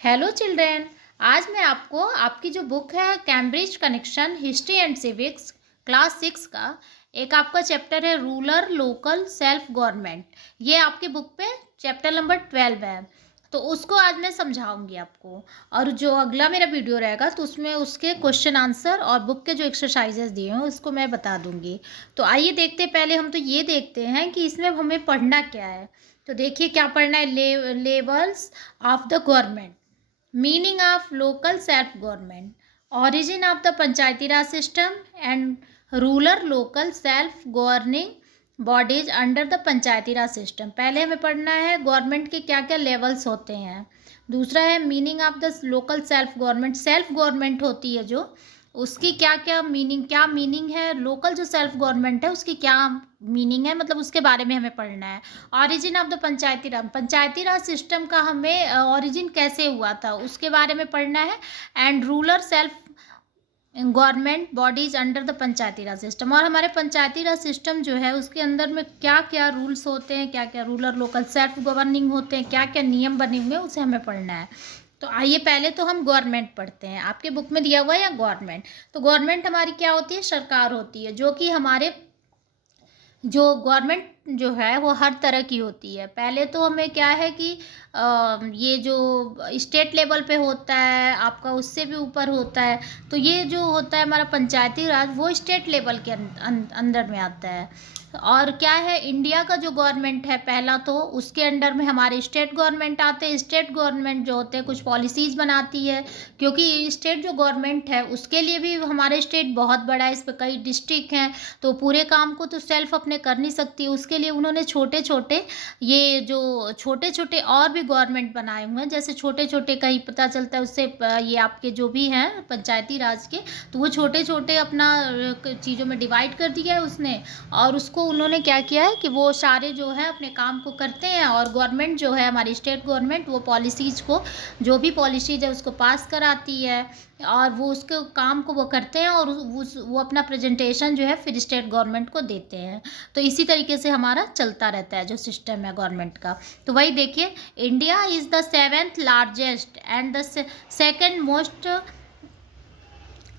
Hello children. आज मैं आपको आपकी जो बुक है Cambridge connection history and civics class 6 का एक आपका चैप्टर है रूरल लोकल सेल्फ गवर्नमेंट। ये आपकी बुक पे चैप्टर नंबर 12 है। तो उसको आज मैं समझाऊंगी आपको। और जो अगला मेरा वीडियो रहेगा तो उसमें उसके क्वेश्चन आंसर और बुक के जो एक्सरसाइजेस दिए हैं उसको मैं बता दूंगी। तो आइए देखते हैं। पहले हम तो ये देखते हैं कि इसमें हमें पढ़ना क्या है। तो देखिए क्या पढ़ना है। Levels of the government, meaning of local self government, origin of the Panchayati raj system and rural local self governing bodies under the Panchayati raj system. पहले हमें पढ़ना है गवर्नमेंट के क्या क्या लेवल्स होते हैं। दूसरा है meaning of the local self government, self government होती है जो, उसकी क्या मीनिंग है। लोकल जो सेल्फ गवर्नमेंट है उसकी क्या मीनिंग है, मतलब उसके बारे में हमें पढ़ना है। Origin of the Panchayati raj system का हमें ऑरिजिन कैसे हुआ था उसके बारे में पढ़ना है। And rural self government bodies under the Panchayati raj system, और हमारे पंचायती राज सिस्टम जो है उसके अंदर में क्या क्या रूल्स होते हैं, क्या क्या रूरल लोकल सेल्फ गवर्निंग होते हैं, क्या क्या नियम बने हुए हैं, उसे हमें पढ़ना है। तो आइए पहले तो हम गवर्नमेंट पढ़ते हैं। आपके बुक में दिया हुआ है या गवर्नमेंट। तो गवर्नमेंट हमारी क्या होती है, सरकार होती है, जो कि हमारे जो गवर्नमेंट जो है वो हर तरह की होती है। पहले तो हमें क्या है कि ये जो स्टेट लेवल पे होता है आपका, उससे भी ऊपर होता है। तो ये जो होता है हमारा पंचायती राज, वो स्टेट लेवल के अंदर में आता है। और क्या है, इंडिया का जो गवर्नमेंट है पहला, तो उसके अंडर में हमारे स्टेट गवर्नमेंट आते हैं। स्टेट गवर्नमेंट जो होते हैं कुछ पॉलिसीज़ बनाती है, क्योंकि स्टेट जो गवर्नमेंट है उसके लिए भी हमारे स्टेट बहुत बड़ा है, इस पर कई डिस्ट्रिक्ट हैं। तो पूरे काम को तो सेल्फ अपने कर नहीं सकती, उसके लिए उन्होंने छोटे छोटे ये जो छोटे छोटे और भी गवर्नमेंट बनाए हुए हैं। जैसे छोटे छोटे कहीं पता चलता है उससे ये आपके जो भी हैं पंचायती राज के, तो वो छोटे छोटे अपना चीज़ों में डिवाइड कर दिया है उसने। और उसको उन्होंने क्या किया है कि वो सारे जो है अपने काम को करते हैं। और गवर्नमेंट जो है हमारी स्टेट गवर्नमेंट, वो पॉलिसीज़ को, जो भी पॉलिसीज है उसको पास कराती है, और वो उसके काम को वो करते हैं, और वो अपना प्रेजेंटेशन जो है फिर स्टेट गवर्नमेंट को देते हैं। तो इसी तरीके से हमारा चलता रहता है जो सिस्टम है गवर्नमेंट का। तो वही देखिए, India is the 7th largest and the second most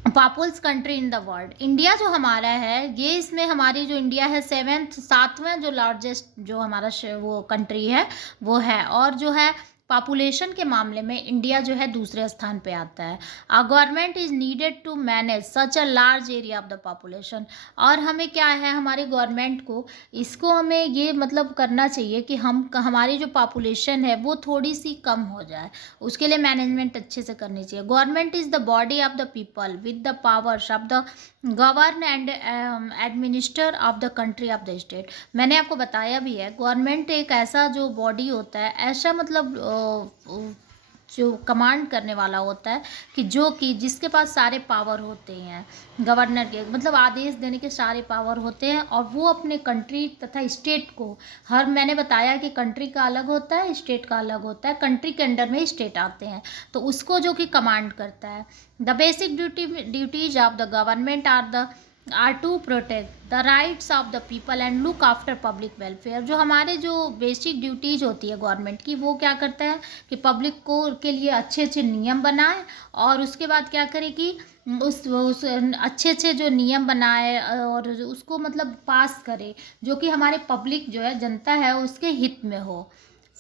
populous country in the world. India जो हमारा है ये, इसमें हमारी जो इंडिया है 7वां जो लार्जेस्ट जो हमारा वो कंट्री है वो है। और जो है पॉपुलेशन के मामले में इंडिया जो है दूसरे स्थान पे आता है। A government is needed to manage such a large area of the population. और हमें क्या है, हमारी गवर्नमेंट को, इसको हमें ये मतलब करना चाहिए कि हमारी जो पॉपुलेशन है वो थोड़ी सी कम हो जाए, उसके लिए मैनेजमेंट अच्छे से करनी चाहिए। Government is the body of the people with the powers of the govern and administer of the country of the state. मैंने आपको बताया भी है, गवर्नमेंट एक ऐसा जो बॉडी होता है, ऐसा मतलब जो कमांड करने वाला होता है कि जो कि जिसके पास सारे पावर होते हैं, गवर्नर के मतलब आदेश देने के सारे पावर होते हैं। और वो अपने कंट्री तथा स्टेट को, हर मैंने बताया कि कंट्री का अलग होता है, स्टेट का अलग होता है। कंट्री के अंडर में स्टेट आते हैं, तो उसको जो कि कमांड करता है। The basic duties of the government are to protect the rights of the people and look after public welfare. जो हमारे जो बेसिक ड्यूटीज होती है गवर्नमेंट की, वो क्या करता है कि पब्लिक को के लिए अच्छे अच्छे नियम बनाए, और उसके बाद क्या करे कि उस अच्छे अच्छे जो नियम बनाए और उसको मतलब पास करे, जो कि हमारे पब्लिक जो है जनता है उसके हित में हो।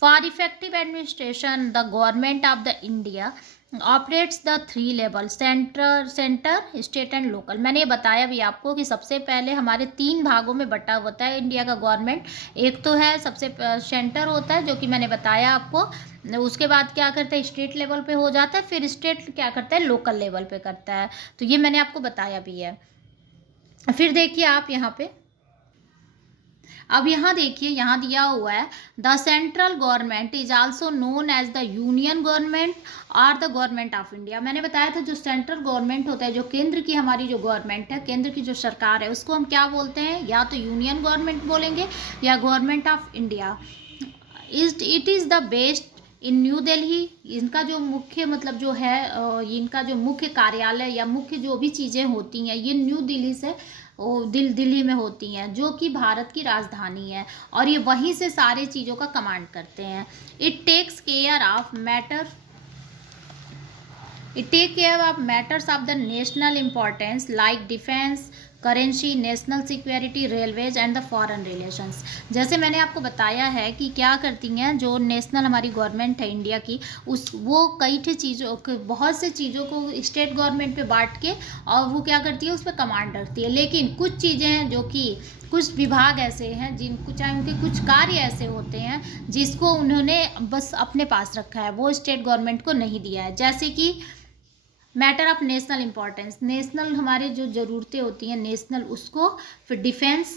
For effective administration the government of the India operates the 3 level, centre state and local. मैंने ये बताया भी आपको कि सबसे पहले हमारे 3 भागों में बटा होता है इंडिया का गवर्नमेंट। एक तो है सबसे सेंटर होता है, जो कि मैंने बताया आपको। उसके बाद क्या करता है, स्टेट लेवल पे हो जाता है, फिर स्टेट क्या करता है, लोकल लेवल पे करता है। तो ये मैंने आपको बताया भी है। फिर देखिए आप यहाँ पे, अब यहाँ देखिए, यहाँ दिया हुआ है the central government is also known as the union government और द गवर्नमेंट ऑफ इंडिया। मैंने बताया था जो सेंट्रल गवर्नमेंट होता है, जो केंद्र की हमारी जो गवर्नमेंट है, केंद्र की जो सरकार है, उसको हम क्या बोलते हैं, या तो यूनियन गवर्नमेंट बोलेंगे या government of India. It is the best in new Delhi. इनका जो मुख्य मतलब जो है इनका जो मुख्य कार्यालय या मुख्य जो भी चीज़ें होती हैं, ये न्यू दिल्ली से दिल्ली में होती हैं, जो कि भारत की राजधानी है, और ये वहीं से सारी चीज़ों का कमांड करते हैं। It takes care of matter It take care of matters of the national importance like defense, currency, national security, railways and the foreign relations. जैसे मैंने आपको बताया है कि क्या करती हैं जो नेशनल हमारी गवर्नमेंट है इंडिया की, उस वो कई ठे चीज़ों बहुत से चीज़ों को स्टेट गवर्नमेंट पे बांट के और वो क्या करती है उस पर कमांड रखती है। लेकिन कुछ चीज़ें हैं जो कि कुछ विभाग ऐसे हैं जिनको चाहे उनके कुछ कार्य ऐसे होते हैं जिसको उन्होंने बस अपने पास रखा है, वो स्टेट गवर्नमेंट को नहीं दिया है। जैसे कि matter of national importance, national हमारे जो ज़रूरतें होती हैं नेशनल, उसको। फिर डिफेंस,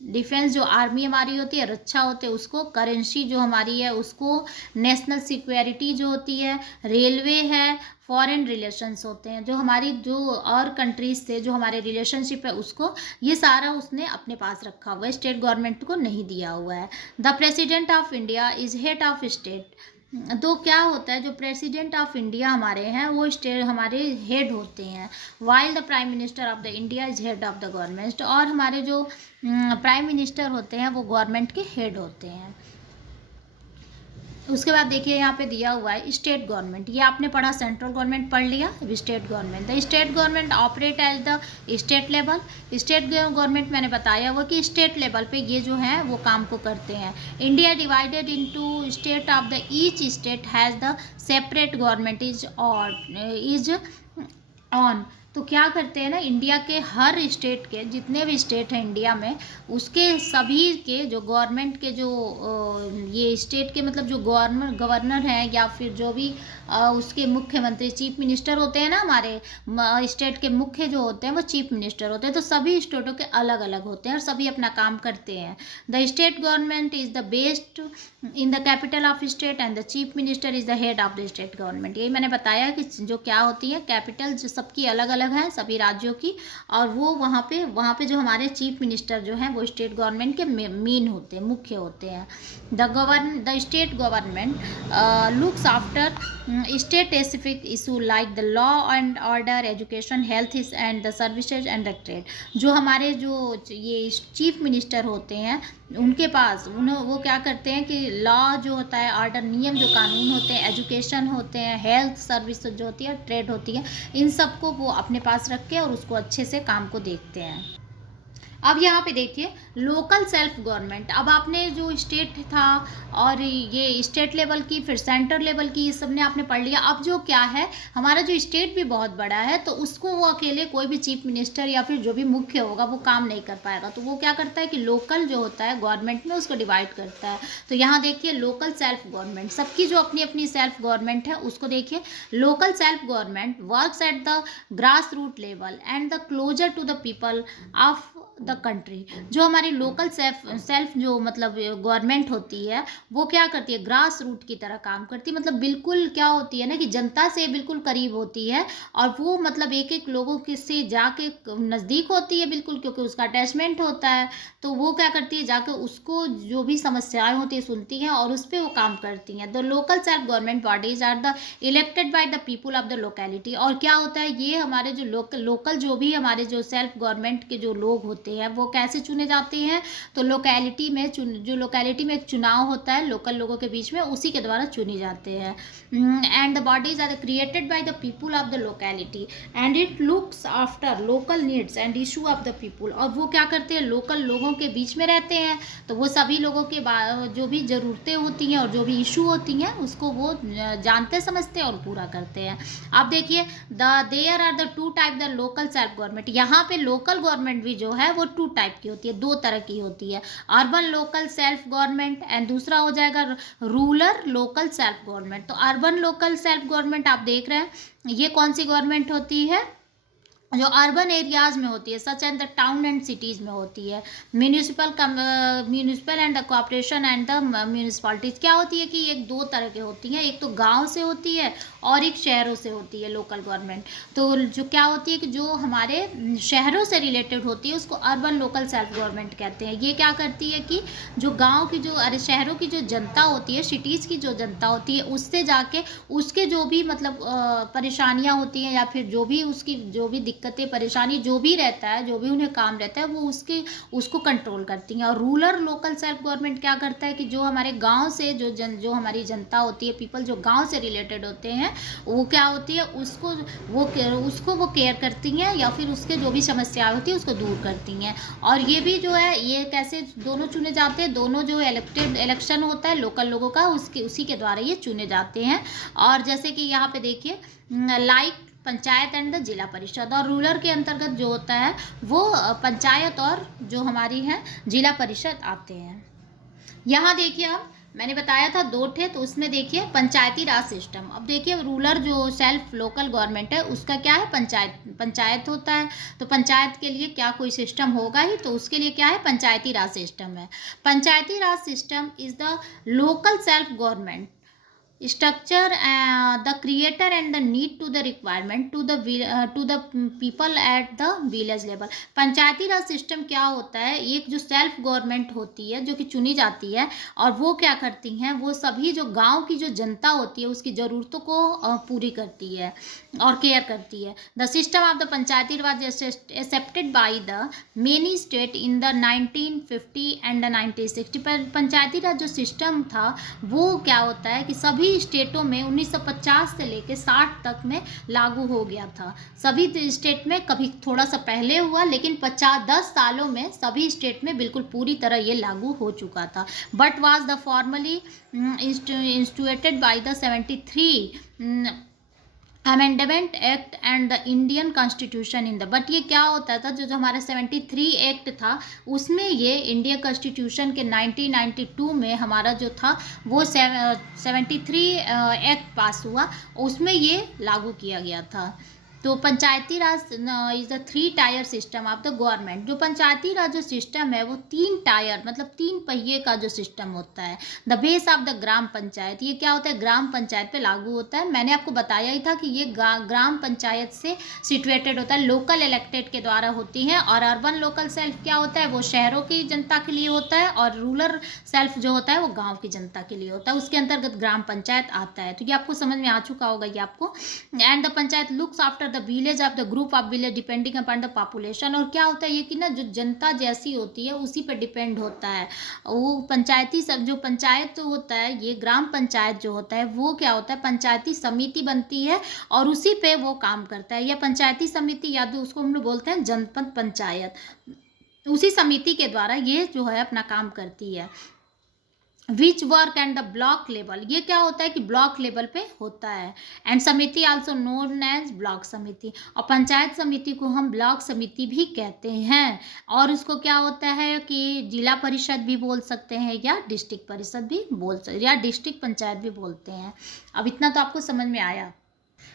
डिफेंस जो आर्मी हमारी होती है, रक्षा होते हैं उसको। करेंसी जो हमारी है उसको। नेशनल सिक्योरिटी जो होती है, रेलवे है। फॉरेन रिलेशंस होते हैं जो हमारी जो और कंट्रीज से जो हमारे रिलेशनशिप है उसको। ये सारा उसने अपने पास रखा हुआ है, स्टेट गवर्नमेंट को नहीं दिया हुआ है। The president of India is head of state. तो क्या होता है जो प्रेसिडेंट ऑफ इंडिया हमारे हैं वो स्टेट हमारे हेड होते हैं, while the prime minister of the India is head of the government. और हमारे जो प्राइम मिनिस्टर होते हैं वो गवर्नमेंट के हेड होते हैं। उसके बाद देखिए यहाँ पे दिया हुआ है स्टेट गवर्नमेंट। ये आपने पढ़ा, सेंट्रल गवर्नमेंट पढ़ लिया, अब state government. The state government operate as the state level. State government मैंने बताया हुआ कि स्टेट लेवल पे ये जो है वो काम को करते हैं। India divided into state of the each state has the separate government is on. तो क्या करते हैं ना, इंडिया के हर स्टेट के जितने भी स्टेट हैं इंडिया में, उसके सभी के जो गवर्नमेंट के जो ये स्टेट के मतलब जो गवर्नर हैं या फिर जो भी उसके मुख्यमंत्री, चीफ मिनिस्टर होते हैं ना हमारे स्टेट के, मुख्य जो होते हैं वो चीफ मिनिस्टर होते हैं। तो सभी स्टेटों के अलग अलग होते हैं और सभी अपना काम करते हैं। The state government is the based in the capital of state and the chief minister is the head of the state government. यही मैंने बताया कि जो क्या होती है, कैपिटल जो सबकी अलग अलग है सभी राज्यों की, और वो वहाँ पे जो हमारे चीफ मिनिस्टर जो हैं वो स्टेट गवर्नमेंट के मेन होते हैं, मुख्य होते हैं। The state government looks after state specific issue like the law and order, education, health and the services and the trade. जो हमारे जो ये चीफ मिनिस्टर होते हैं उनके पास वो क्या करते हैं कि लॉ जो होता है, ऑर्डर, नियम जो कानून होते हैं, एजुकेशन होते हैं, हेल्थ सर्विस जो होती है, ट्रेड होती है, इन सबको वो अपने पास रख के और उसको अच्छे से काम को देखते हैं। अब यहाँ पे देखिए लोकल सेल्फ गवर्नमेंट। अब आपने जो स्टेट था और ये स्टेट लेवल की, फिर सेंटर लेवल की, ये सब ने आपने पढ़ लिया। अब जो क्या है, हमारा जो स्टेट भी बहुत बड़ा है तो उसको वो अकेले कोई भी चीफ मिनिस्टर या फिर जो भी मुख्य होगा वो काम नहीं कर पाएगा। तो वो क्या करता है कि लोकल जो होता है गवर्नमेंट में उसको डिवाइड करता है। तो यहाँ देखिए लोकल सेल्फ गवर्नमेंट, सबकी जो अपनी अपनी सेल्फ गवर्नमेंट है उसको देखिए। Local self government works at the grass root level and the closer to the people of the country. जो हमारी लोकल सेल्फ जो मतलब गवर्नमेंट होती है वो क्या करती है, ग्रास रूट की तरह काम करती है। मतलब बिल्कुल क्या होती है ना कि जनता से बिल्कुल करीब होती है और वो मतलब एक एक लोगों के से जाके नज़दीक होती है बिल्कुल, क्योंकि उसका अटैचमेंट होता है। तो वो क्या करती है, जाके उसको जो भी समस्याएं होती है सुनती हैं और उस पर वो काम करती हैं। The local self government bodies are the elected by the people of the locality. और क्या होता है, ये हमारे जो लोकल जो भी हमारे जो सेल्फ गवर्नमेंट के जो लोग होते हैं वो कैसे चुने जाते हैं, तो लोकेलिटी में जो लोकेलिटी में एक चुनाव होता है लोकल लोगों के बीच में, उसी के द्वारा चुने जाते हैं। And the bodies are created by the people of the locality and it looks after local needs and issue of the people. और वो क्या करते हैं, लोकल लोगों के बीच में रहते हैं, तो वो सभी लोगों के जो भी ज़रूरतें होती हैं और जो भी इशू होती हैं उसको वो जानते समझते हैं और पूरा करते हैं। अब देखिए there are the two type the local self government. यहाँ पे लोकल गवर्नमेंट भी जो है वो टू टाइप की होती है, दो तरह की होती है। Urban local self government and दूसरा हो जाएगा रूरल लोकल सेल्फ गवर्नमेंट। तो अर्बन लोकल सेल्फ गवर्नमेंट आप देख रहे हैं, ये कौन सी गवर्नमेंट होती है, जो अर्बन एरियाज में होती है, such and the town and cities में होती है। Municipal and the corporation and the municipalities क्या होती है कि एक दो तरह की होती हैं, एक तो गांव से होती है और एक शहरों से होती है लोकल गवर्नमेंट। तो जो क्या होती है कि जो हमारे शहरों से रिलेटेड होती है उसको अर्बन लोकल सेल्फ गवर्नमेंट कहते हैं। ये क्या करती है कि जो गाँव की जो शहरों की जो जनता होती है, सिटीज़ की जो जनता होती है, उससे जाके उसके जो भी मतलब परेशानियाँ होती हैं या फिर जो भी उसकी जो भी दिक्कतें परेशानी जो भी रहता है, जो भी उन्हें काम रहता है, वो उसको कंट्रोल करती हैं। और रूरल लोकल सेल्फ गवर्नमेंट क्या करता है कि जो हमारे गांव से जो हमारी जनता होती है, पीपल जो गांव से रिलेटेड होते हैं, वो क्या होती है उसको वो केयर करती हैं, या फिर उसके जो भी समस्या होती है उसको दूर करती हैं। और ये भी जो है ये कैसे दोनों चुने जाते हैं, दोनों जो इलेक्शन होता है लोकल लोगों का उसी के द्वारा ये चुने जाते हैं। और जैसे कि यहाँ पे देखिए लाइक पंचायत एंड द जिला परिषद, और रूरल के अंतर्गत जो होता है वो पंचायत और जो हमारी है जिला परिषद आते हैं। यहाँ देखिए अब मैंने बताया था 2 थे, तो उसमें देखिए पंचायती राज सिस्टम। अब देखिए रूरल जो सेल्फ लोकल गवर्नमेंट है उसका क्या है, पंचायत होता है। तो पंचायत के लिए क्या कोई सिस्टम होगा ही, तो उसके लिए क्या है, पंचायती राज सिस्टम है। Panchayati raj system is the local self government structure, the creator and the need to the requirement to the people at the village level। Panchayati raj system क्या होता है, एक जो सेल्फ गवर्नमेंट होती है जो कि चुनी जाती है, और वो क्या करती हैं, वो सभी जो गांव की जो जनता होती है उसकी ज़रूरतों को पूरी करती है और केयर करती है। The system of the Panchayati Raj accepted by the many state in the 1950 and the 1960। पंचायती राज जो सिस्टम था वो क्या होता है कि सभी स्टेटों में 1950 से लेकर 60 तक में लागू हो गया था। सभी स्टेट में, कभी थोड़ा सा पहले हुआ, लेकिन 10 सालों में सभी स्टेट में बिल्कुल पूरी तरह ये लागू हो चुका था। But was the formally instituted by the 73 amendment act and the Indian constitution in the. But ये क्या होता था, जो हमारा 73 एक्ट था उसमें ये इंडिया कॉन्स्टिट्यूशन के 1992 में हमारा जो था वो 73 एक्ट पास हुआ, उसमें ये लागू किया गया था। तो panchayati raj is the 3 tier system of the government. जो पंचायती राज जो सिस्टम है वो 3 टायर मतलब 3 पहिए का जो सिस्टम होता है। The base of the gram panchayat, ये क्या होता है, ग्राम पंचायत पे लागू होता है। मैंने आपको बताया ही था कि ये ग्राम पंचायत से सिचुएटेड होता है, लोकल इलेक्टेड के द्वारा होती हैं। और अर्बन लोकल सेल्फ क्या होता है, वो शहरों की जनता के लिए होता है, और रूरल सेल्फ जो होता है वो गाँव की जनता के लिए होता है। उसके अंतर्गत ग्राम पंचायत आता है। तो ये आपको समझ में आ चुका होगा ये आपको। And the panchayat looks after the village of the group of village depending upon the population. और क्या होता है ये कि ना जो जनता जैसी होती है उसी पर डिपेंड होता है वो पंचायती सब। जो पंचायत तो होता है, ये ग्राम पंचायत जो होता है वो क्या होता है, पंचायती समिति बनती है और उसी पे वो काम करता है। या पंचायती समिति या तो उसको हम लोग बोलते हैं जनपद पंचायत, उसी समिति के द्वारा ये जो है अपना काम करती है। Which work and the block level, ये क्या होता है कि ब्लॉक लेवल पे होता है। एंड समिति आल्सो नोन एज ब्लॉक समिति, और पंचायत समिति को हम ब्लॉक समिति भी कहते हैं। और उसको क्या होता है कि जिला परिषद भी बोल सकते हैं, या डिस्ट्रिक्ट परिषद भी बोल सकते, या डिस्ट्रिक्ट पंचायत भी बोलते हैं। अब इतना तो आपको समझ में आया।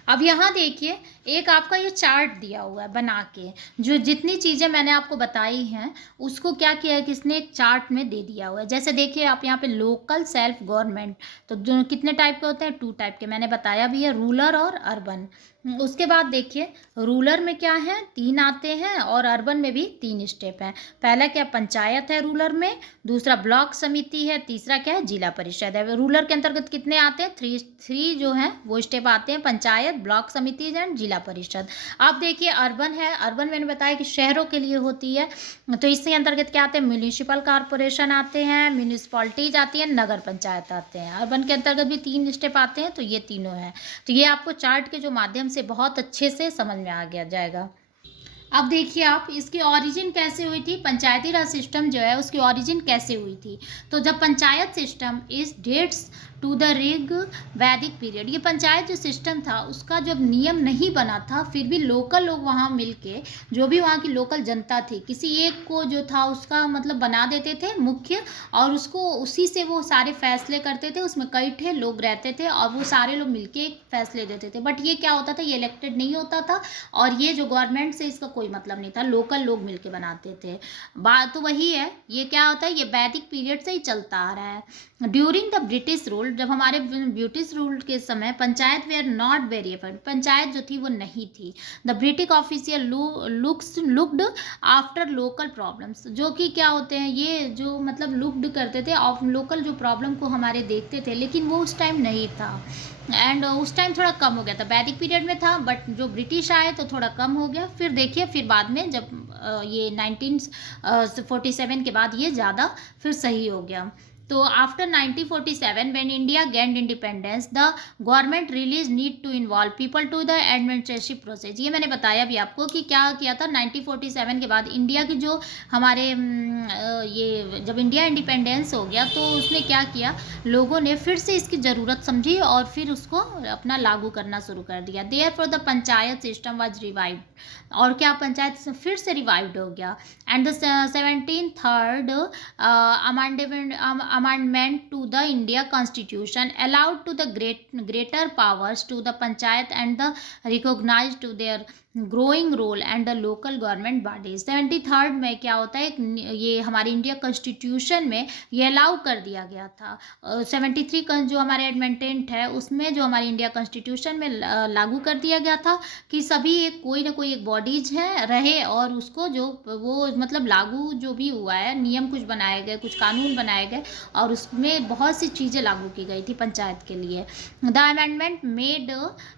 अब यहाँ देखिए एक आपका ये चार्ट दिया हुआ है बना के, जो जितनी चीज़ें मैंने आपको बताई हैं उसको क्या किया है कि इसने एक चार्ट में दे दिया हुआ है। जैसे देखिए आप यहाँ पे लोकल सेल्फ गवर्नमेंट, तो जो कितने टाइप के होते हैं, 2 टाइप के मैंने बताया भी है, रूरल और अर्बन। उसके बाद देखिए रूरल में क्या है, 3 आते हैं, और अर्बन में भी 3 स्टेप हैं। पहला क्या, पंचायत है रूरल में, दूसरा ब्लॉक समिति है, तीसरा क्या है, जिला परिषद है। रूरल के अंतर्गत कितने आते हैं, 3 जो हैं वो स्टेप आते हैं, पंचायत, ब्लॉक समिति एंड जिला परिषद। अब देखिए अर्बन है, अर्बन मैंने बताया कि शहरों के लिए होती है, तो इसके अंतर्गत क्या आते हैं, म्यूनिसिपल कॉरपोरेशन आते हैं, म्यूनिसिपलिटीज आती हैं, नगर पंचायत आते हैं। अर्बन के अंतर्गत भी 3 स्टेप आते हैं, तो ये तीनों हैं। तो ये आपको चार्ट के जो माध्यम से बहुत अच्छे से समझ में आ गया जाएगा। अब देखिए आप इसकी ओरिजिन कैसे हुई थी, पंचायती राज सिस्टम जो है उसकी ओरिजिन कैसे हुई थी। तो जब panchayat system is dates to the Rig Vedic period, ये पंचायत जो सिस्टम था उसका जब नियम नहीं बना था, फिर भी लोकल लोग वहाँ मिलके, जो भी वहाँ की लोकल जनता थी, किसी एक को जो था उसका मतलब बना देते थे मुख्य, और उसको उसी से वो सारे फैसले करते थे। उसमें कई ठे लोग रहते थे और वो सारे लोग मिलके एक फैसले देते थे। बट ये क्या होता था, ये इलेक्टेड नहीं होता था, और ये जो गवर्नमेंट से इसका कोई मतलब नहीं था, लोकल लोग मिलके बनाते थे। बात तो वही है, ये क्या होता है, ये वैदिक पीरियड से ही चलता आ रहा है। ड्यूरिंग द ब्रिटिश रूल, जब हमारे ब्रिटिश रूल के समय panchayat were not variable, panchayat जो थी वो नहीं थी। The British official looked after local problems, जो कि क्या होते हैं, ये जो मतलब लुक्ड करते थे और लोकल जो प्रॉब्लम को हमारे देखते थे, लेकिन वो उस टाइम नहीं था। एंड उस टाइम थोड़ा कम हो गया था, वैदिक पीरियड में था, बट जो ब्रिटिश आए तो थोड़ा कम हो गया। फिर देखिए, फिर बाद में जब ये 1947 के बाद ये ज़्यादा फिर सही हो गया। तो after 1947 when India gained independence the government release need to involve people to the administrative process. ये मैंने बताया भी आपको कि क्या किया था 1947 के बाद इंडिया की जो हमारे ये जब इंडिया इंडिपेंडेंस हो गया तो उसने क्या किया, लोगों ने फिर से इसकी ज़रूरत समझी और फिर उसको अपना लागू करना शुरू कर दिया। Therefore the panchayat system was revived, और क्या पंचायत फिर से रिवाइव्ड हो गया। And the 73rd amendment to the India Constitution allowed to the greater powers to the panchayat and the recognized to their growing role and the local government bodies. 73rd में क्या होता है, ये हमारे इंडिया कॉन्स्टिट्यूशन में ये allow कर दिया गया था। 73 का जो हमारे एडमेंटेंट है उसमें जो हमारे इंडिया कॉन्स्टिट्यूशन में लागू कर दिया गया था कि सभी एक कोई ना कोई एक बॉडीज है रहे, और उसको जो वो मतलब लागू जो भी हुआ है, नियम कुछ बनाए गए, कुछ कानून बनाए गए, और उसमें बहुत सी चीज़ें लागू की गई थी पंचायत के लिए। The amendment made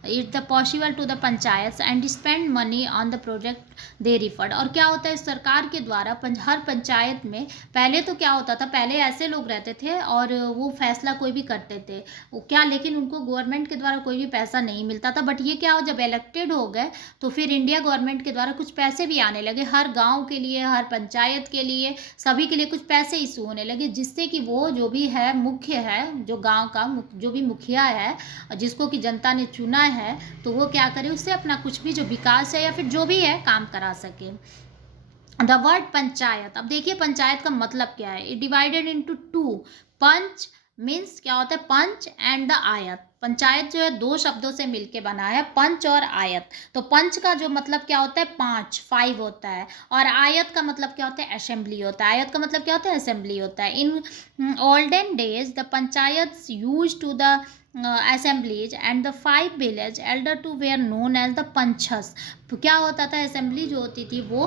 it the possible to the panchayat and spend money on the project they referred. और क्या होता है, सरकार के द्वारा हर पंचायत में पहले तो क्या होता था, पहले ऐसे लोग रहते थे और वो फैसला कोई भी करते थे वो क्या, लेकिन उनको गवर्नमेंट के द्वारा कोई भी पैसा नहीं मिलता था। बट ये क्या हो, जब इलेक्टेड हो गए तो फिर इंडिया गवर्नमेंट के द्वारा कुछ पैसे भी आने लगे, हर गाँव के लिए, हर पंचायत के लिए, सभी के लिए कुछ पैसे इशू होने लगे, जिससे कि वो जो भी है मुख्य है, जो गाँव का जो भी मुखिया है, जिसको कि जनता ने चुना है, तो वो क्या करे, उससे अपना कुछ भी जो विकास है या फिर जो भी है काम करा सके। द वर्ड पंचायत, अब देखिए पंचायत का मतलब क्या है, it divided into two. Panch means क्या होता है, पंच एंड द आयत। पंचायत जो है दो शब्दों से मिलके बना है, पंच और आयत। तो पंच का जो मतलब क्या होता है, 5 होता है, और आयत का मतलब क्या होता है, असेंबली होता है। आयत का मतलब क्या होता है, असेंबली होता है। In olden days the panchayat use to the assemblies and the 5 village elder to were known as the पंचस। तो क्या होता था, असेंबली जो होती थी वो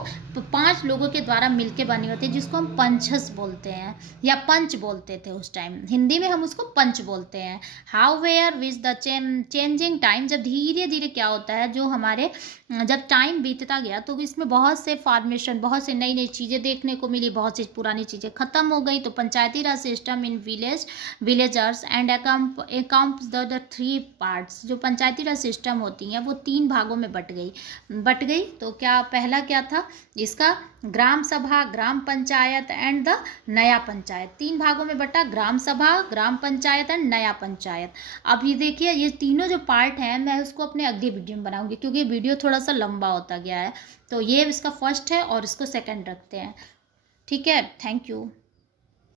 5 लोगों के द्वारा मिलके बनी होती है, जिसको हम पंचस बोलते हैं या पंच बोलते थे उस टाइम, हिंदी में हम उसको पंच बोलते हैं। How were with the changing time, जब धीरे धीरे क्या होता है, जो हमारे जब टाइम बीतता गया तो इसमें बहुत से फॉर्मेशन, बहुत से नई नई चीज़ें देखने को मिली, बहुत सी पुरानी चीज़ें ख़त्म हो गई। तो panchayati raj system in villagers and account the 3 parts, जो पंचायती राज सिस्टम होती हैं वो 3 भागों में बट गई। तो क्या पहला क्या था इसका, ग्राम सभा, ग्राम पंचायत एंड द नया पंचायत। 3 भागों में बटा, ग्राम सभा, ग्राम पंचायत एंड नया पंचायत। अब ये देखिए, ये तीनों जो पार्ट हैं मैं उसको अपने अगली वीडियो में बनाऊंगी, क्योंकि वीडियो थोड़ा सा लंबा होता गया है। तो ये इसका फर्स्ट है और इसको सेकंड रखते हैं, ठीक है। Thank you.